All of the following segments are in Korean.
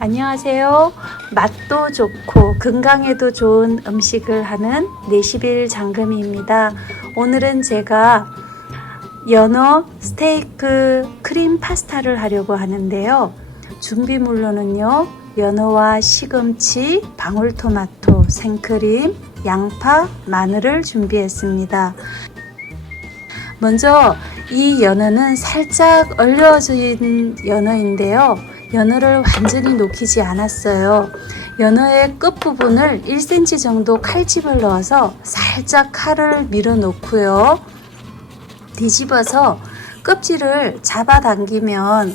안녕하세요. 맛도 좋고 건강에도 좋은 음식을 하는 내시빌 장금이입니다. 오늘은 제가 연어 스테이크 크림 파스타를 하려고 하는데요. 준비물로는요, 연어와 시금치, 방울토마토, 생크림, 양파, 마늘을 준비했습니다. 먼저 이 연어는 살짝 얼려진 연어인데요. 연어를 완전히 녹이지 않았어요. 연어의 끝부분을 1cm 정도 칼집을 넣어서 살짝 칼을 밀어 놓고요. 뒤집어서 껍질을 잡아당기면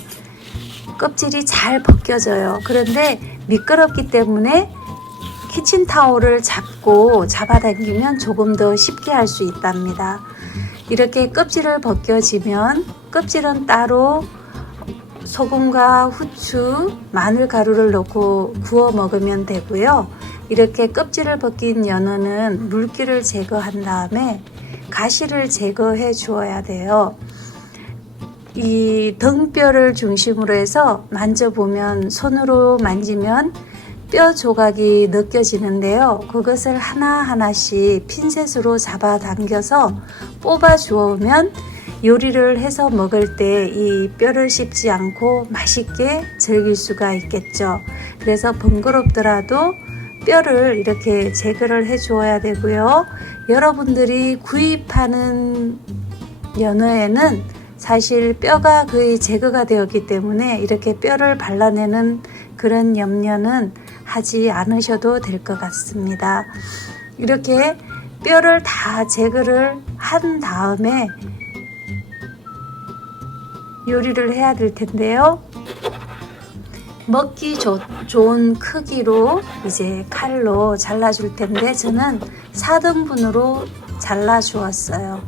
껍질이 잘 벗겨져요. 그런데 미끄럽기 때문에 키친타올을 잡고 잡아당기면 조금 더 쉽게 할 수 있답니다. 이렇게 껍질을 벗겨지면 껍질은 따로 소금과 후추, 마늘 가루를 넣고 구워 먹으면 되고요. 이렇게 껍질을 벗긴 연어는 물기를 제거한 다음에 가시를 제거해 주어야 돼요. 이 등뼈를 중심으로 해서 만져보면, 손으로 만지면 뼈 조각이 느껴지는데요. 그것을 하나하나씩 핀셋으로 잡아당겨서 뽑아 주오면 요리를 해서 먹을 때 이 뼈를 씹지 않고 맛있게 즐길 수가 있겠죠. 그래서 번거롭더라도 뼈를 이렇게 제거를 해 주어야 되고요. 여러분들이 구입하는 연어에는 사실 뼈가 거의 제거가 되었기 때문에 이렇게 뼈를 발라내는 그런 염려는 하지 않으셔도 될 것 같습니다. 이렇게 뼈를 다 제거를 한 다음에 요리를 해야 될 텐데요. 먹기 좋은 크기로 이제 칼로 잘라줄 텐데, 저는 4등분으로 잘라 주었어요.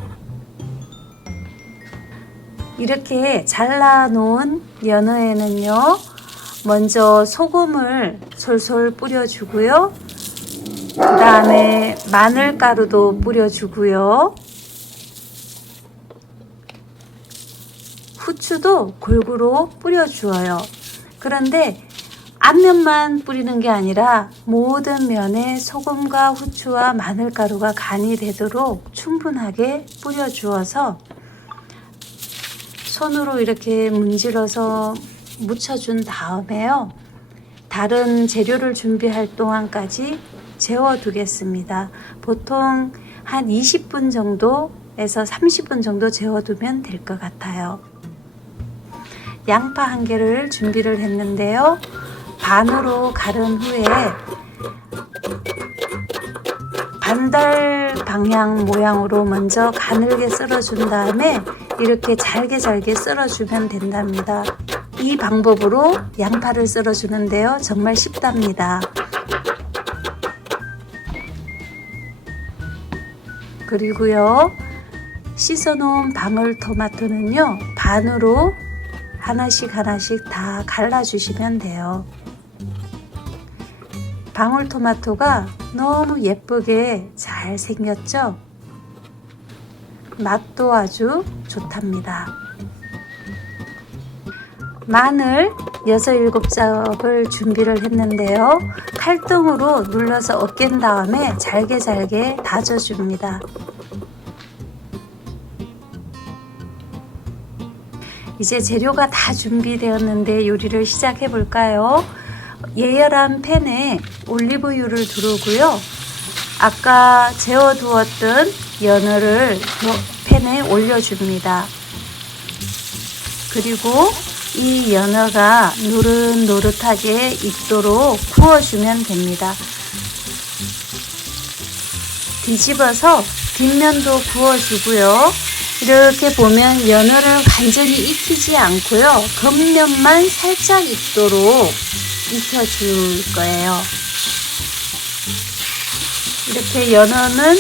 이렇게 잘라 놓은 연어에는요, 먼저 소금을 솔솔 뿌려 주고요. 그 다음에 마늘가루도 뿌려 주고요. 후추도 골고루 뿌려 주어요. 그런데 앞면만 뿌리는 게 아니라 모든 면에 소금과 후추와 마늘가루가 간이 되도록 충분하게 뿌려 주어서 손으로 이렇게 문질러서 묻혀준 다음에요, 다른 재료를 준비할 동안까지 재워 두겠습니다. 보통 한 20분 정도에서 30분 정도 재워두면 될 것 같아요. 양파 1개를 준비를 했는데요. 반으로 가른 후에 반달 방향 모양으로 먼저 가늘게 썰어준 다음에 이렇게 잘게 썰어주면 된답니다. 이 방법으로 양파를 썰어주는데요, 정말 쉽답니다. 그리고요, 씻어놓은 방울토마토는요, 반으로 하나씩 다 갈라주시면 돼요. 방울토마토가 너무 예쁘게 잘 생겼죠? 맛도 아주 좋답니다. 마늘 6, 7겹을 준비를 했는데요. 칼등으로 눌러서 으깬 다음에 잘게 다져줍니다. 이제 재료가 다 준비되었는데 요리를 시작해 볼까요? 예열한 팬에 올리브유를 두르고요. 아까 재워두었던 연어를 팬에 올려줍니다. 그리고 이 연어가 노릇노릇하게 익도록 구워주면 됩니다. 뒤집어서 뒷면도 구워주고요. 이렇게 보면 연어를 완전히 익히지 않고요, 겉면만 살짝 익도록 익혀줄 거예요. 이렇게 연어는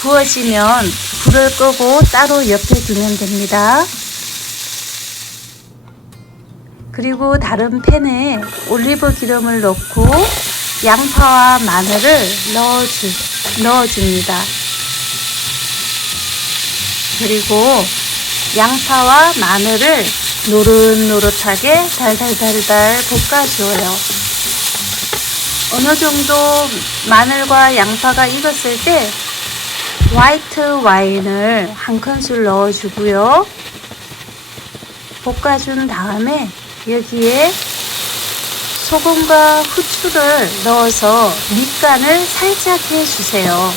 구워지면 불을 끄고 따로 옆에 두면 됩니다. 그리고 다른 팬에 올리브 기름을 넣고 양파와 마늘을 넣어줍니다. 그리고 양파와 마늘을 노릇노릇하게 달달달달 볶아줘요. 어느 정도 마늘과 양파가 익었을 때 화이트 와인을 한 큰술 넣어주고요. 볶아준 다음에 여기에 소금과 후추를 넣어서 밑간을 살짝 해주세요.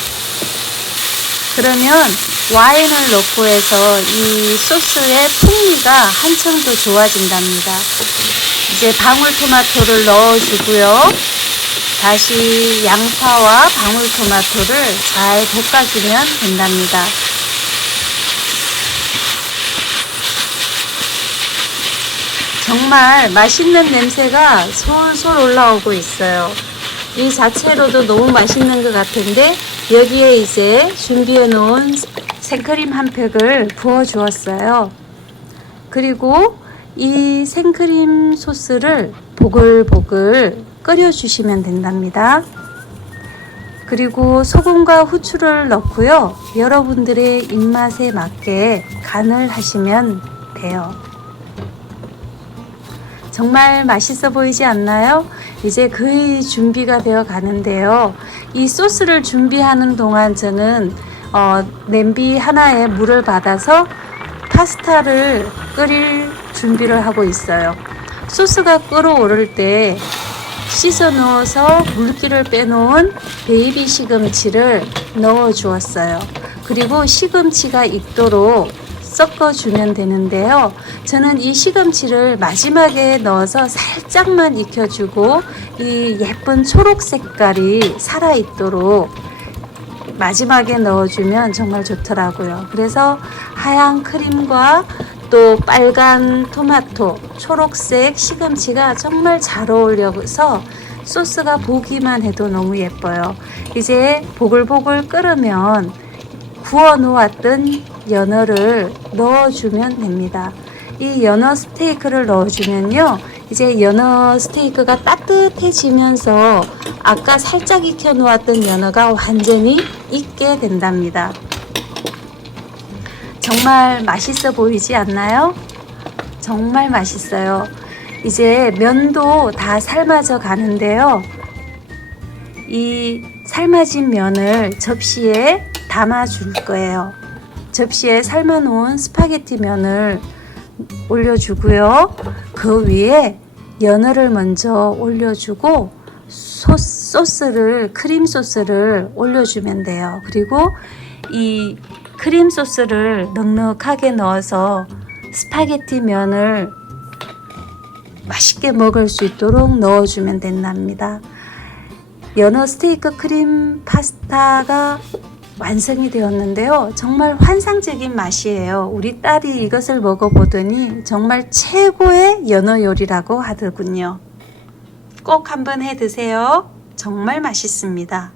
그러면 와인을 넣고 해서 이 소스의 풍미가 한층 더 좋아진답니다. 이제 방울토마토를 넣어주고요. 다시 양파와 방울토마토를 잘 볶아주면 된답니다. 정말 맛있는 냄새가 솔솔 올라오고 있어요. 이 자체로도 너무 맛있는 것 같은데 여기에 이제 준비해 놓은 생크림 한 팩을 부어 주었어요. 그리고 이 생크림 소스를 보글보글 끓여 주시면 된답니다. 그리고 소금과 후추를 넣고요. 여러분들의 입맛에 맞게 간을 하시면 돼요. 정말 맛있어 보이지 않나요? 이제 거의 준비가 되어 가는데요. 이 소스를 준비하는 동안 저는 냄비 하나에 물을 받아서 파스타를 끓일 준비를 하고 있어요. 소스가 끓어오를 때 씻어 넣어서 물기를 빼놓은 베이비 시금치를 넣어 주었어요. 그리고 시금치가 익도록 섞어주면 되는데요. 저는 이 시금치를 마지막에 넣어서 살짝만 익혀주고 이 예쁜 초록 색깔이 살아있도록 마지막에 넣어주면 정말 좋더라고요. 그래서 하얀 크림과 또 빨간 토마토, 초록색 시금치가 정말 잘 어울려서 소스가 보기만 해도 너무 예뻐요. 이제 보글보글 끓으면 구워 놓았던 연어를 넣어주면 됩니다. 이 연어 스테이크를 넣어주면요, 이제 연어 스테이크가 따뜻해지면서 아까 살짝 익혀 놓았던 연어가 완전히 익게 된답니다. 정말 맛있어 보이지 않나요? 정말 맛있어요. 이제 면도 다 삶아져 가는데요. 이 삶아진 면을 접시에 담아 줄 거예요. 접시에 삶아 놓은 스파게티 면을 올려주고요. 그 위에 연어를 먼저 올려주고 소스를, 크림 소스를 올려주면 돼요. 그리고 이 크림 소스를 넉넉하게 넣어서 스파게티 면을 맛있게 먹을 수 있도록 넣어주면 된답니다. 연어 스테이크 크림 파스타가 완성이 되었는데요. 정말 환상적인 맛이에요. 우리 딸이 이것을 먹어보더니 정말 최고의 연어 요리라고 하더군요. 꼭 한번 해 드세요. 정말 맛있습니다.